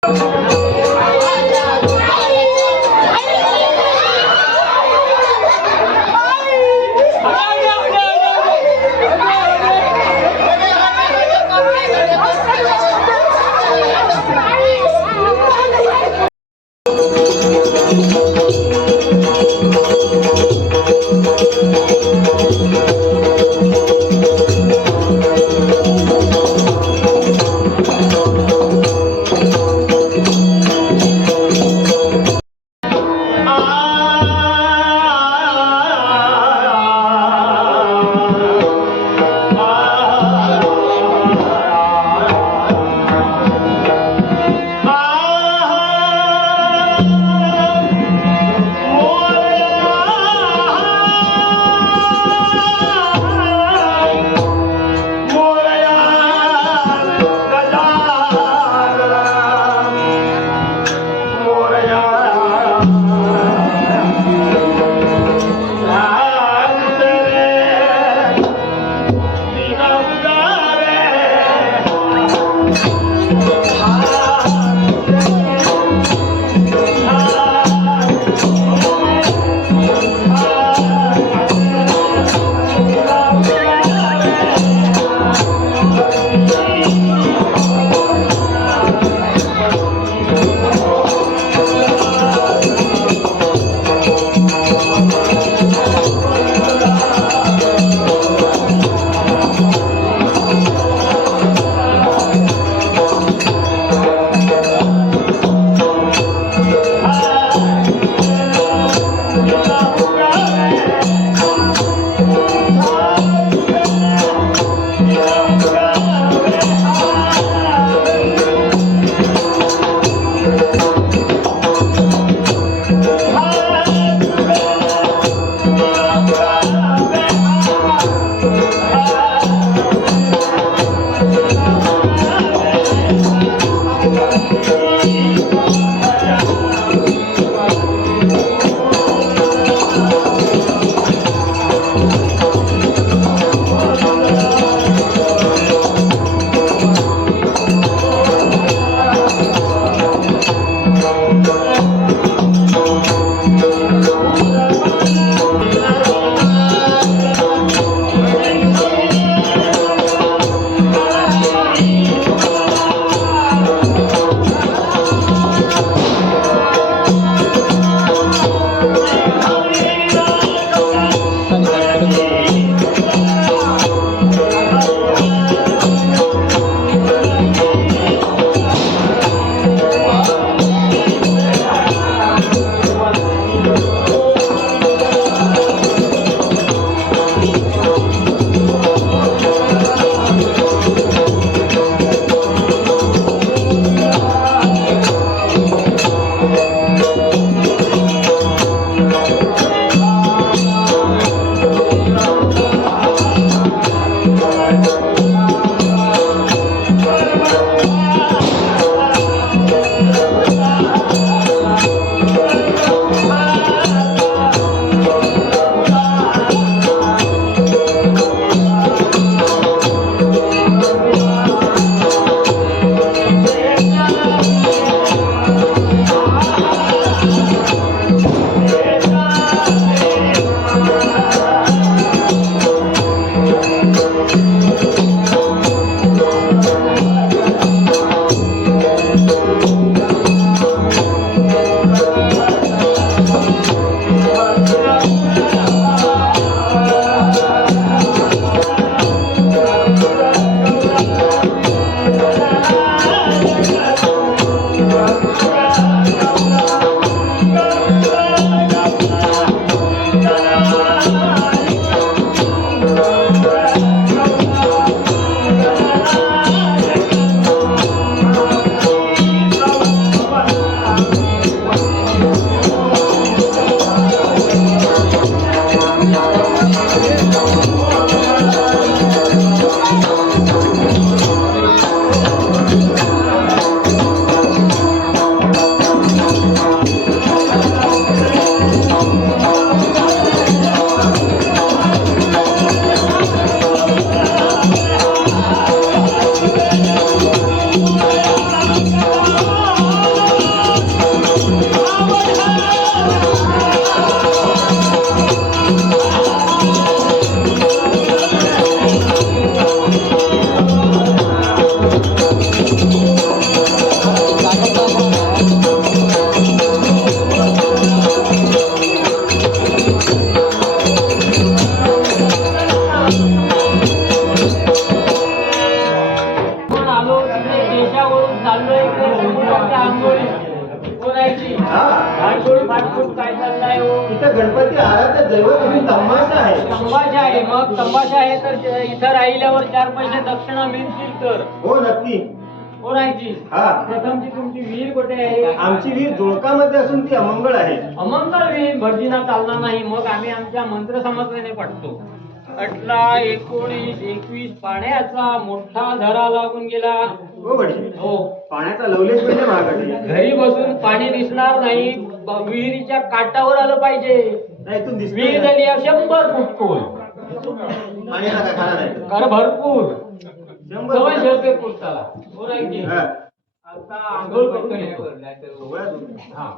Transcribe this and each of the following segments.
Thank you. काय चाललाय हो? इथं गणपती आला तर दैवत तमाशा आहे. तंबाशा आहे. मग तंबाशा आहे तर इथं राहिल्यावर 4 पैसे दक्षिणा मिळतील तर. हो नक्की. हो राहायची. हा. प्रथमची तुमची विहीर कुठे आहे? आमची विहीर जोडकामध्ये असून ती अमंगळ आहे. अमंगळ विहीर भटजीना चालणार नाही. मग आम्ही आमच्या मंत्र समजल्याने पडतो. 18, 19, 21 पाण्याचा मोठा झरा लागून गेला. हो भटजी. हो. पाण्याचा लवलेश म्हणजे महागडी. घरी बसून पाणी दिसणार नाही. विहिरीच्या काठावर आलं पाहिजे. नाही इथून दिसत विहीर झाली 100 फूट खोल. पाण्याचा काय खाना नाही. कर भरपूर 100 फूट त्याला. हा. आता आंघोळ करतो येतो. हा.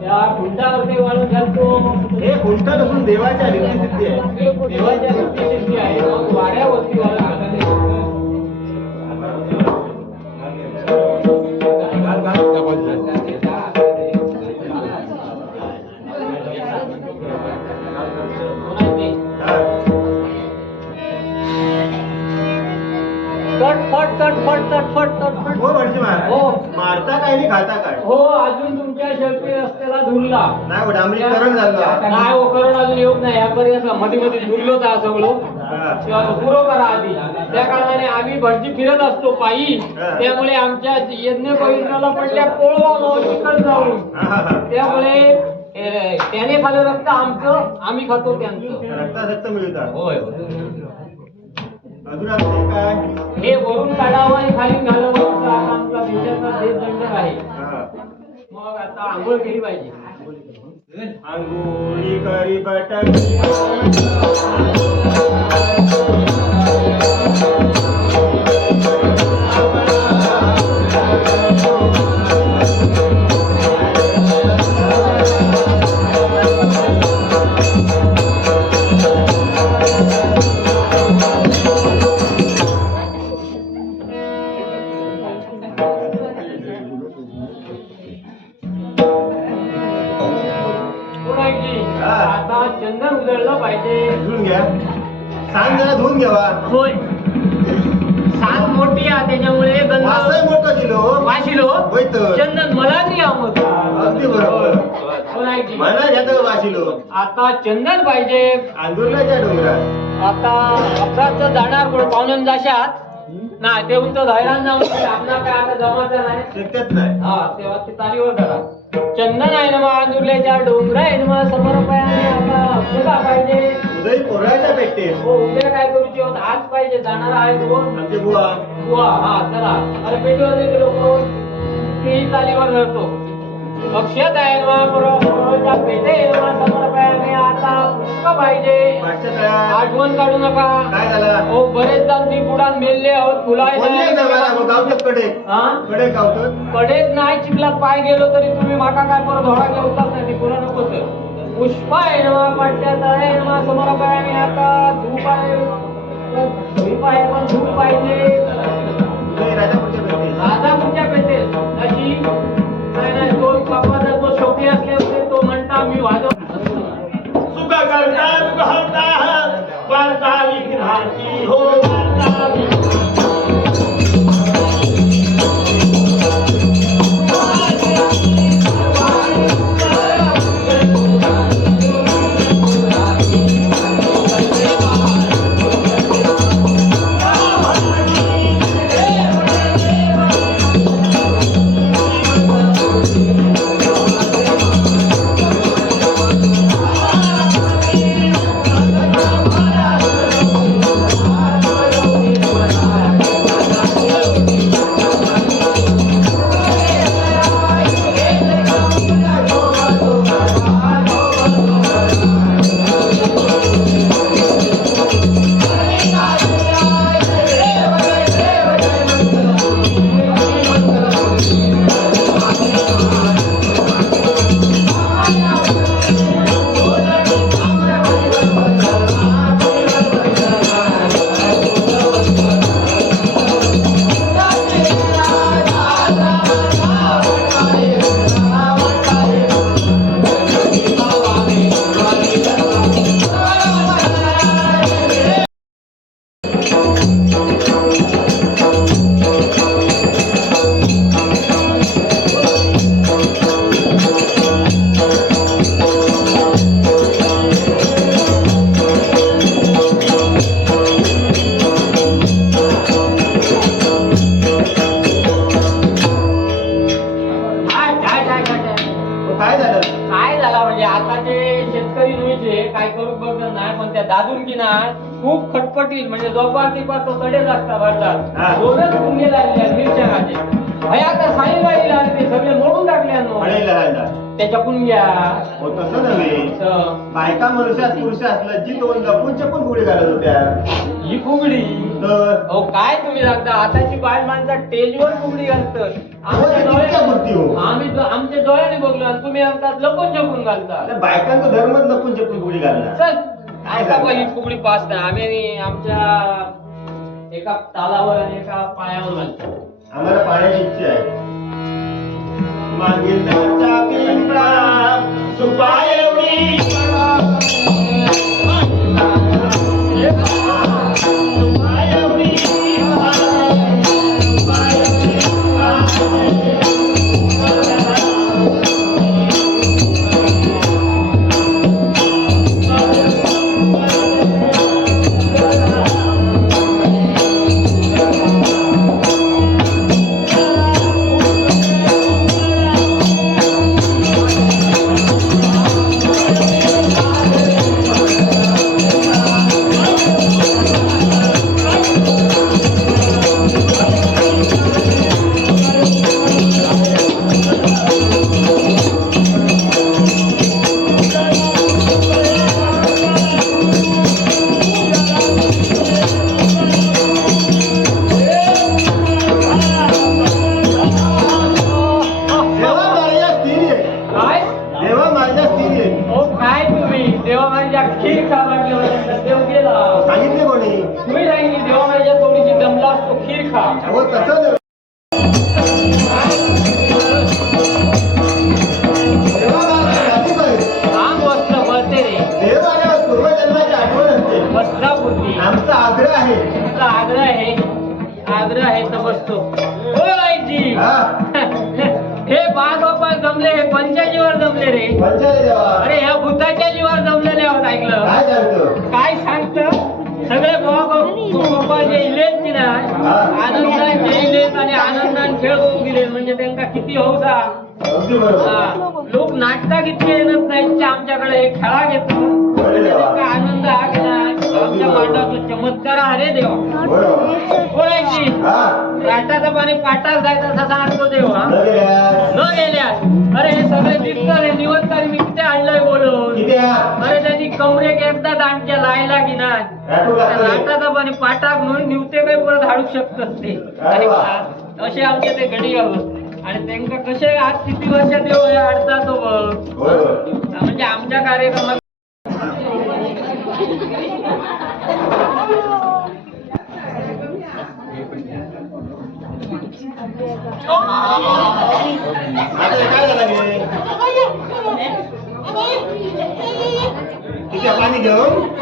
त्या खुंटावरती वाळून घालतो. हे खुंट नसून देवाच्या रीतीसिद्धी आहे. देवाच्या रीतीसिद्धी आहे. मग वाड्यावरती वाळून घालतो. हो भटजी महाराज. हो. मारता काय नाही खाता काय. हो अजून तुमच्या शेवटी रस्त्याला धुरला नाही डांबरीकरण झालं. नाही हो करण अजून येऊन नाही. यापर्यंत मध्ये मध्ये धुरलोच हा सगळं. पुरो करा आधी. त्या कारणाने आम्ही भटजी फिरत असतो पायी. त्यामुळे आमच्या यज्ञ पवित्राला पडल्या पोळवा चिकन जाऊन. त्यामुळे त्याने खाल्लं रक्त आमचं, आम्ही खातो त्यांचं. रक्त मिळतात. होय. अजून आपले काय. हे वरून काढावं आणि खाली घालावं. आता आमचा देशाचा देश दंड आहे. मग आता आंघोळ केली पाहिजे. आंघोळी करी बटकी आता चंदन उधळलं पाहिजे. धुवून घ्या. सांग जरा धुवून घ्यावा. होय. सांग मोठी आहे त्याच्यामुळे वासय मोठं किलो. वाशिलो होय तर. चंदन मला नाही आवडत. अगदी बरोबर. मला ज्यात वाशिलो. आता चंदन पाहिजे. आंदोलनाच्या डोंगरात. आता अपराध जाणार कोण पाहुण्यान जाशात ना ते उंच हैराण जाऊन आपला काय आता जमाचा नाही. शक्यच नाही. हा तेव्हा ते तारीवर करा. चंदन आहे ना मग आंदुरल्याच्या डोंगर आहे ना मग समोर पायाने आता अपघाता पाहिजे. उदय पोरायचा भेटते. हो उद्या काय करूची होत आज पाहिजे. जाणार आहे कोण. आमचे बुवा. बुवा. हा चला. अरे पेटीवर गेलो कोण तेही तालीवर धरतो. लक्षात आहे ना बरोबरच्या पेटे समोर पायाने आता पुष्क पाहिजे. आठवण काढू नका. काय झालं. हो बरेच जण ती बुडान मेलले आहोत. फुलाय कडेच नाही चिखलात पाय गेलो तरी तुम्ही माका काय परत धोडा घेऊचाच नाही. पुरा नको तर पुष्प आहे ना पाट्यात आहे ना समोर पायाने आता धूप आहे. धूप आहे पण धूप पाहिजे. राजापूरच्या पेटे अशी काय नाही. तो बापाचा तो शोकी असल्यामुळे तो म्हणता मी वाजव सुका करता घालता वार्ता विघ्नाची हो काय करू बघत नाही पण त्या दादून की ना खूप खटपटील म्हणजे जोपार तिपार तो तडेच असता हा. वाटतात दोनच कुंगे लागले मिरच्या भयाचा साई बाईला आणि ते सगळे मोडून टाकले त्याच्या कुंग्या हो तसं नव्हे बायका मनुष्यात पुरुष असलं जी दोन लपून चपून फुगडी घालत होत्या ही फुगडी तर अहो काय तुम्ही सांगता आताची बाय माणसं स्टेजवर फुगडी घालतात आमच्या डोळ्याने बघलो आणि तुम्ही म्हणतात लपून छपून घालता बायकांचा धर्मच लपून चपून फुगडी घालणार चल आता पण ही फुगडी पास नाही आम्ही आमच्या एका तालावर आणि एका पायावर घालतो आम्हाला पाण्याची इच्छा आहे मागील देवाच्या पिंपळा सुपाय एवढी सुपाय एवढी सांगितले कोणी तुम्ही सांगितली देवाच्या थोडीशी दमला असतो खीर खा हो तसं आम वस्त्र बळते रे देव आल्यावर पूर्वजन्माची आठवण असते वस्त्रापूर्ती आमचा आग्रह आहे तुमचा आग्रह आहे तर बसतो हो आईजी हे बाळ जमले हे पंचाजीवर जमले रे पंचायत देवा अरे ह्या भूताच्या जीवावर जमलेले आहोत ऐकलं काय सांगतो काय सांगत सगळे बाबा जे इलेत की नाही आनंदाने इलेत आणि आनंदाने खेळ होऊन गेले म्हणजे त्यांना किती हौसा अगदी बरोबर लोक नाटका किती येत नाही आमच्याकडे हे खेळा घेतो आनंद हा की नाही आमच्या पाटाचा चमत्कार हा रे देवा बोलायची राटाचं पाणी पाटात जायचं असा सांगतो देवा न गेल्या अरे हे सगळे दिसतं हे निवंतकारी मी किती आणलंय बोलून अरे त्यांनी कमरेक एकदा दांडच्या लायला की नाही राटाचं पाणी पाटाक म्हणून निवते काही परत हाडू शकतात ते असे आमचे ते घडी गावत आणि त्यांना कसे आज किती वर्षात देव अडचा तो म्हणजे आमच्या कार्यक्रमात काय झालं तिथे पाणी घेऊन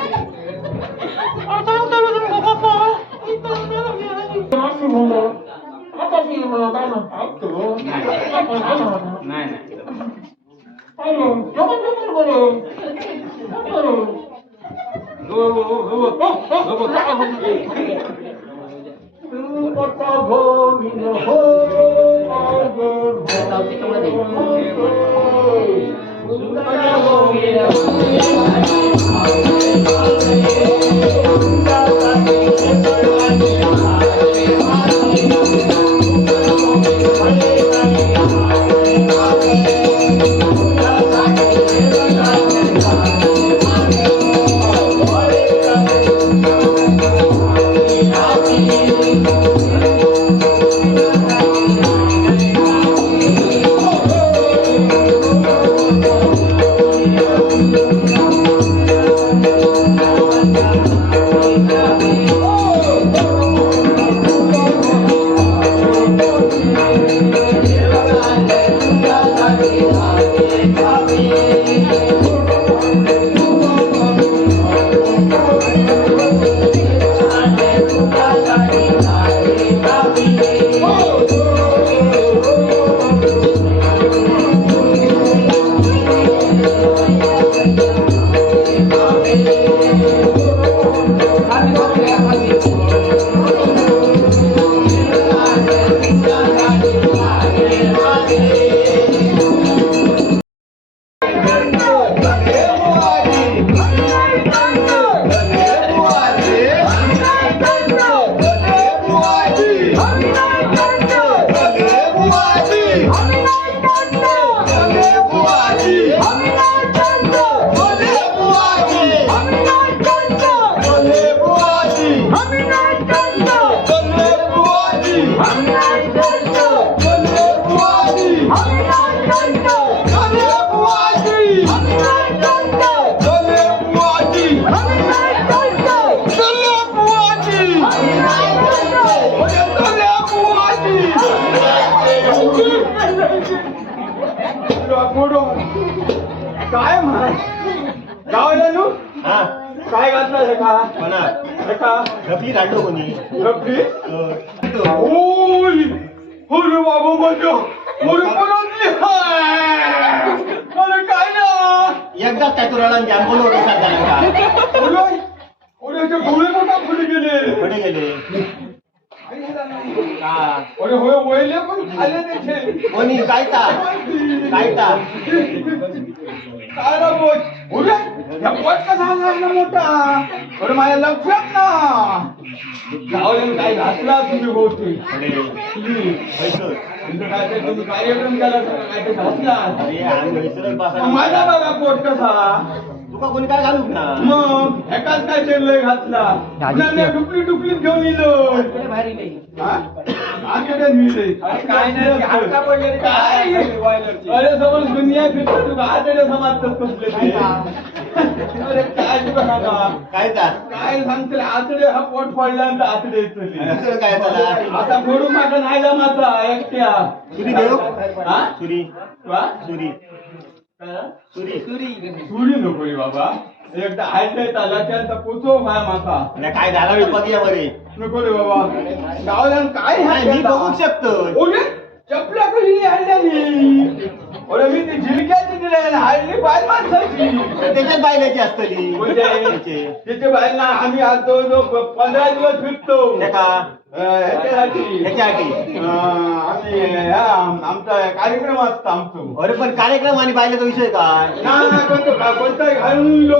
काय म्हणाय गावाला नू हा काय घातलं हे का म्हणा हे का रफली काढलो कोणी रफली ओय अरे बाबा माझ्या अरे कोणाची अरे काय ना एकदाच काय तू रडान जाम बोलवलं का अरे अरे ते गोळे मोठा फुले गेले पुढे गेले अरे होय वळले पण खाले त्याचे कोणी कायता कायता काय रे बोट अरे या बोट कसा झाला मोठा अरे माझ्या लक्षात ना गावाला काय घातला तुम्ही बोटी पुढे काय ते तुम्ही कार्यक्रम केला काय ते घातला अरे आम्ही हैसरच बसा माझा बघा पोट कसा तुका कोणी काय घालू ना मग एकाच काय शेरलंय घातला पुन्हा डुपली डुपली घेऊन येलो आकडे मिळले काय नाही हाडका पडलेली काय अरे समज दुनिया फिरतो तुका आतडे समाजच कसले ते अरे काय बघा कायता काय सांगते आतडे हा पोट पडल्यानंतर आतडे चली असं काय त्याला आता फोडून माझा नाही जमाचा एकट्या सुरी देऊ हा सुरी वा सुरी सुरी सुरी नको रे बाबा एकदा हायलंय त्याला पोचव माया माका अरे काय झाला रे बघूया बरे नको रे बाबा गावल्यान काय नाही, मी बघू शकतो ओरे चपला कशी हाडल्यानी अरे मी ती झिलक्याची दिली हाडली बाय माणसाची त्याच्यात बायलाची असतली तिथे बाहेर ना आम्ही आज जवळ 15 दिवस फिरतो का ह्याच्यासाठी त्याच्यासाठी आम्ही आमचा कार्यक्रम असतो आमचं अरे पण कार्यक्रम आणि बायलेचा विषय काय ना कोणताही घालून लो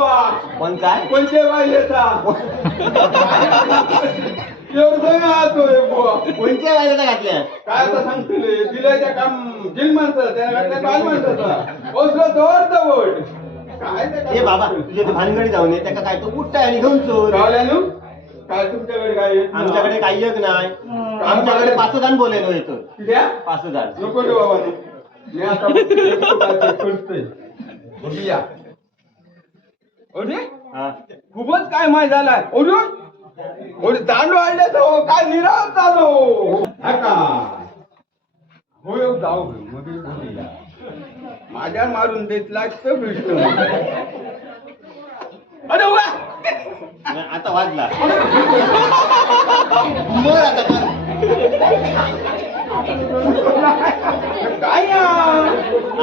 कोणता कोणत्या बायलेचा कोणत्या बायलेचा घातल्या काय आता सांगतील दिल्याच्या काम जिल माणसं त्या घातल्या बाल माणसाचा पोचलो जवळ जवळ काय ए बाबा तुझ्या भानगडी जाऊन ये त्याका काय तो उठताय आणि घेऊन चोर गावल्यानु काय तुमच्याकडे काय येत नाही? आमच्याकडे काही एक नाही आमच्याकडे 5 जण बोलायलो येतो कित्या? 5 जण नको रे बाबा ते. मी आता बघतो काय ते करतोय बघूया अरे हा खूपच काय माय झालाय अरे दांडू आणले तर काय निराव चालू हा का हो जाऊ मध्ये बोलूया माझ्या मारून देत लागतं भेटत अरे वा आता वाजला मग आता कर काय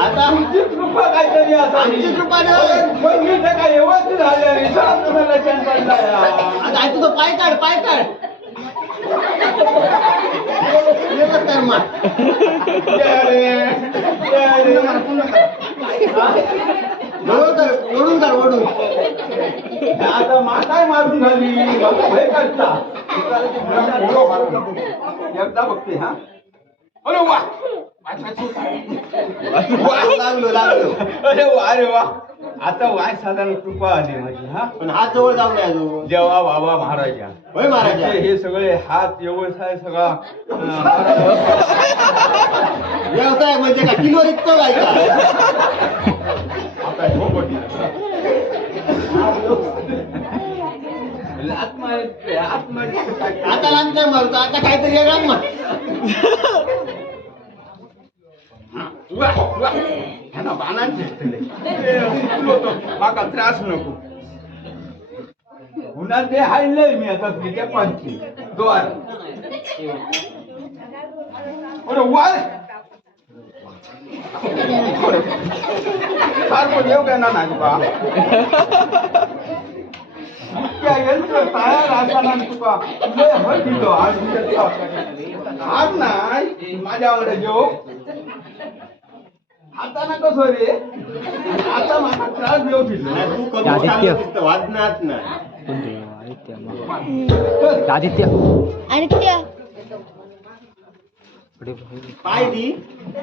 आता तुमची कृपा काहीतरी असं आमची कृपा नाही. पण मी तर काय व्यवस्थित झाले कशाला चॅन पडलाय आता आई तुझं पाय काढ एवढं तर मार. ओढून कर ओढून आता माताय मारून झाली भय करता एकदा बघते हा अरे वा लागलो अरे वा आता वाय साधारण कृपा आली माझी हा पण हात जवळ जाऊ नये अजून जेव्हा बाबा महाराजा होय महाराजा हे सगळे हात व्यवसाय सगळा व्यवसाय म्हणजे का किलो रिक्त जायचा आता हो बघ आता लागतंय मारतो आता काहीतरी वेगळाच मार माका त्रास नको पुन्हा ते हाडलंय मी आता तुझ्या पाचशे द्वार अरे वाय सारखं देव काय ना तुका इतक्या यंत्र तयार असताना तुका लय हट दिलो आज आज नाही माझ्याकडे जेव आता ना कसं रे आता माझा त्रास देऊ दिलो तू कधी वाजणार नाही आदित्य पाय दी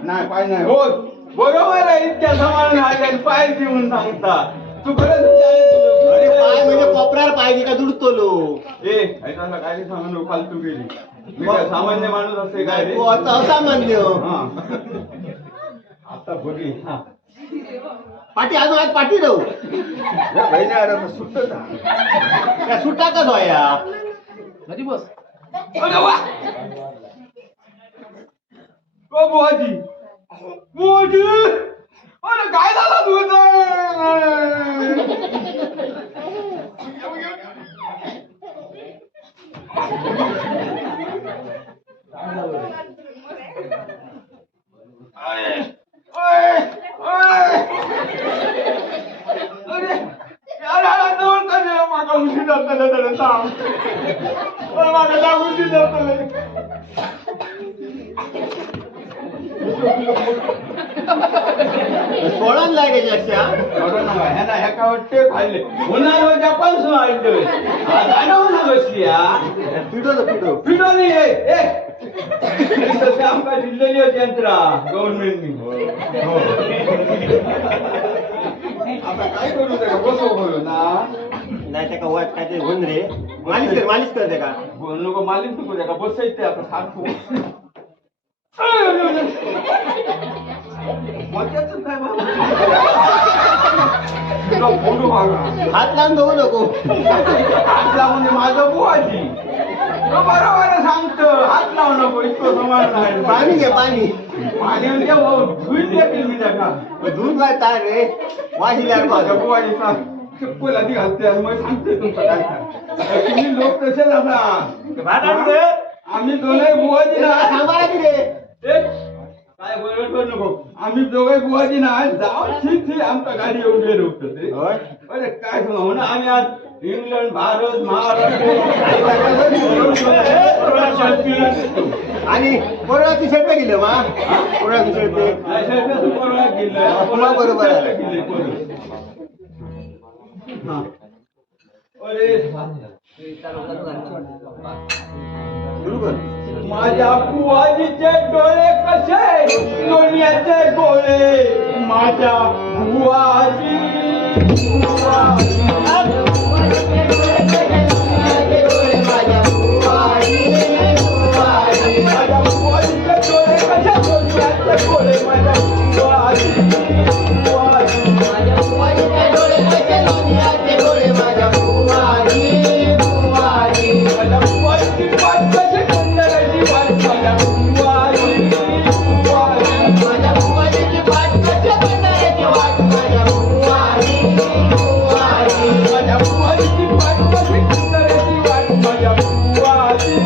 नाही पाय नाही हो बरोबर आहे इतक्या समान आहे पाय देऊन सांगता तू खरंच अरे पाय म्हणजे कोपऱ्यावर पाय दी का दुडतो लो ऐकायला काय सांगू फालतू गेली मी काय सामान्य माणूस असते काय रे तू आता असामान्य हा आता बघी हा पाठी अजून आज पाठी राहू बहिणी अरे सुटत त्या सुटा का धोया कधी बस अरे वा ओ बुवाजी बुवाजी अरे काय झालं तुझं? सोळान लागे जास्त्या खाल्ले उन्हाळ्याच्या पासून आणलोय बसली पिठो पिठो पिढो नाही आमका दिलेली होती यंत्रा गव्हर्नमेंटनी आता काय करू त्या बसव बोलू ना नाही त्या वाट काय ते होऊन रे मालिश कर दे का बोल नको मालिक नको त्या बसायचं आता सारखं मजाच काय तुला फोटो मागा हात लावून बघू नको म्हणजे माझं बुवाजी तो बरोबर सांगतो हात लावू नको इतकं समान नाही पाणी घे पाणी पाणी म्हणजे धुईन देखील मी त्याला दूध वाय तार रे वाहिल्यावर माझ्या बघ. बुवाजी चप्पल आधी घालते आणि मग सांगते तुमचं काय काय तुम्ही लोक तसेच आता आम्ही दोघे बुवाजी त्याला ना सांभाळा की रे काय बरोबर करू नको आम्ही दोघे बुवाजी ना जाऊन ठीक आमच्या गाडी येऊन गेलो होतो ते होय अरे काय सांगू ना आम्ही आज इंग्लंड भारत महाराष्ट्र आणि कोरोनाची शर्ट गेलं मा कोरोनाची शर्ट पुन्हा बरोबर आहे. सुरू कर माझ्या बुवाजीचे डोळे कसे लोण्याचे गोळे माझ्या बुवाजी माझ्या बुवाजीचे डोळे कसे लोण्याचे गोळे माझ्या बुवाजी माझ्या बुवाजीची वाट कशी कुंडलाची वाट माझ्या बुवाजी माझ्या बुवाजीची वाट कशी कुंडलाची वाट माझ्या बुवाजी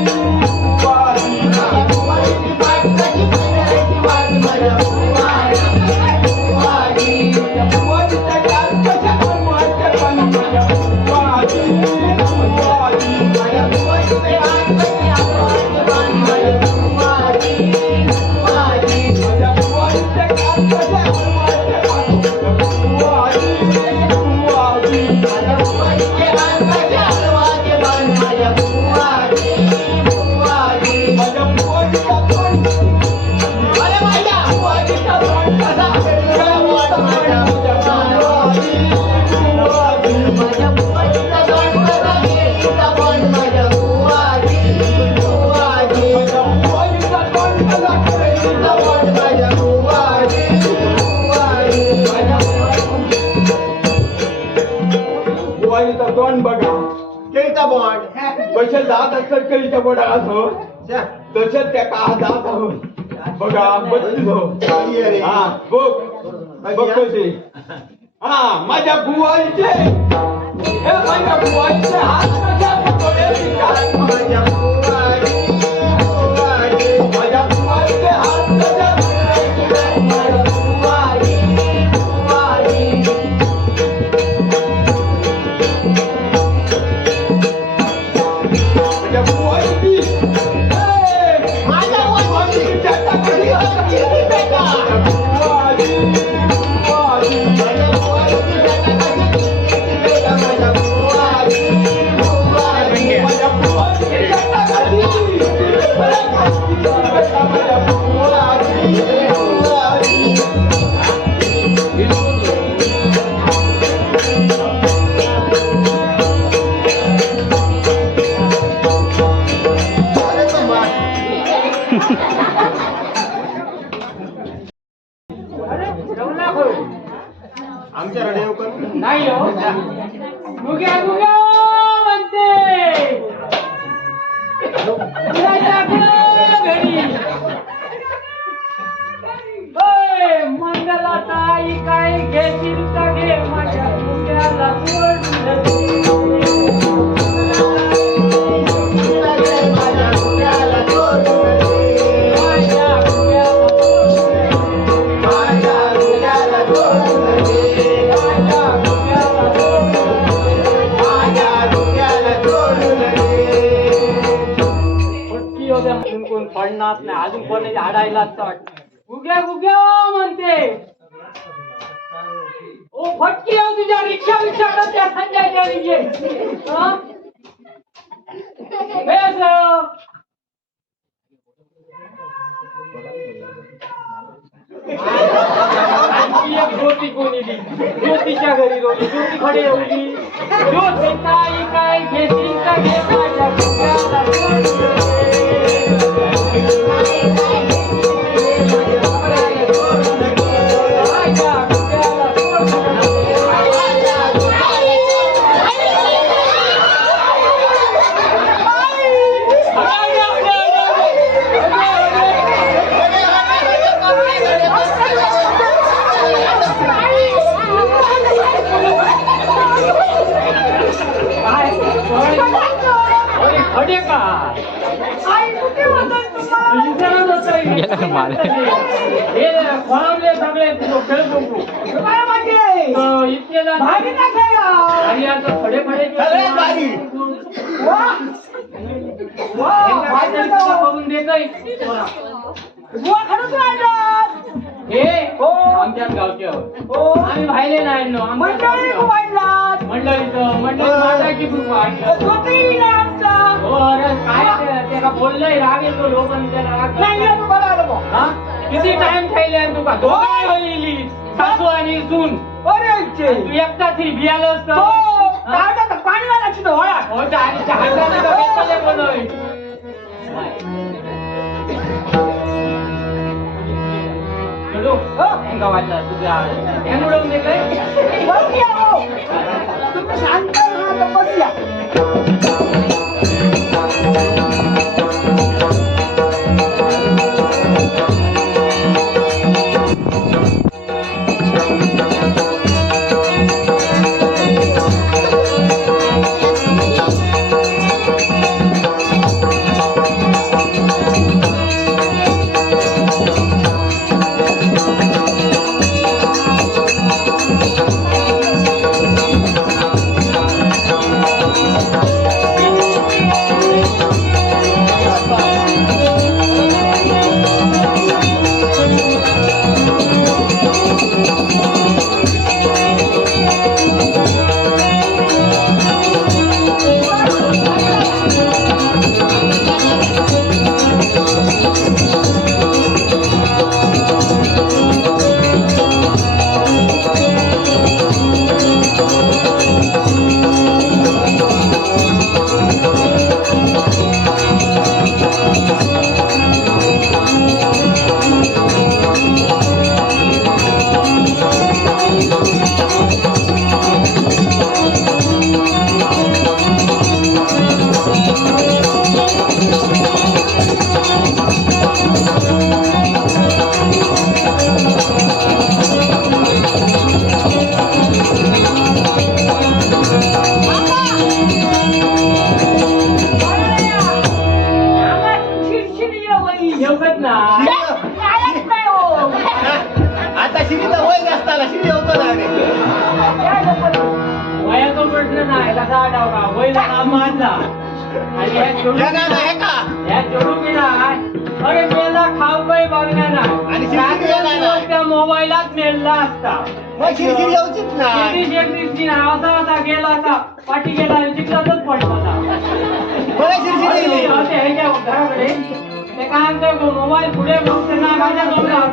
माझ्या बुवाजीच्या काल कशा बनवायच्या पण माझ्या बुवाजी माझ्या बुवाजीच्या काल कशा बनवायच्या पण माझ्या बुवाजी माझ्या बुवाजीचा तोंड बुवाजीचा तोंड कसा बुवाजीचा तोंड बघा केळीचा बॉन्ड कशा जात असतात कळीच्या बोटा असो छ्या. तसंच त्या का जात आहो बघा बत्तीस हो अरे. हा बघ कसे हा माझ्या बुवाजीचे हे माझ्या बुवाजीचे हात कशा पकडले काय माझ्या बुवाजीचे हात कशा माझ्या बुवाजी आमच्या रेडिओ कर नाही हो गुग्या गुग्या म्हणते गुग्याच्या घरी मंगलाताई काय अजून पडणार नाही, अजून पण आडायला गुग्या गुग्या म्हणते. ओ फटकी येऊ तुझ्या रिक्षा त्या संजयच्या रिक्षे. आणखी एक ज्योती कोणी दिली, ज्योतीच्या घरी रोली ज्योती खडे होती. ज्योती ताई काय घेतली का घे माझ्या गुग्याला खडे का हे फळवले सगळे खेळ बघू इतके आणि आता खडे खडे करून दे काही हे आमच्याच गावचे आम्ही पाहिले नाही मंडळीचं मंडळी हो अरे काय त्याला बोललंय राग येतो लोकांनी त्याला किती टाइम खायले तुका दोघाय होईली सासू आणि सून तू एकटाच बियालं असतं पाणी वालाची होळा होता आणि हाताने बनवली गावाचा तुझ्या हे उडवून दे काय तुम्ही शांत बसूया. आता शिरीचा वय जास्त आला, शिरी होतो ना वयाचा प्रश्न नाही कसा आठवला वय माझा आणि ह्या जोडू गेला अरे मेला खाऊ काही बघणार नाही त्या मोबाईलात मेलला असता असा असा गेला असा पाठी गेला चिखलातच पडला घराकडे ते काय म्हणतो मोबाईल पुढे बघताना माझ्या तोंडावर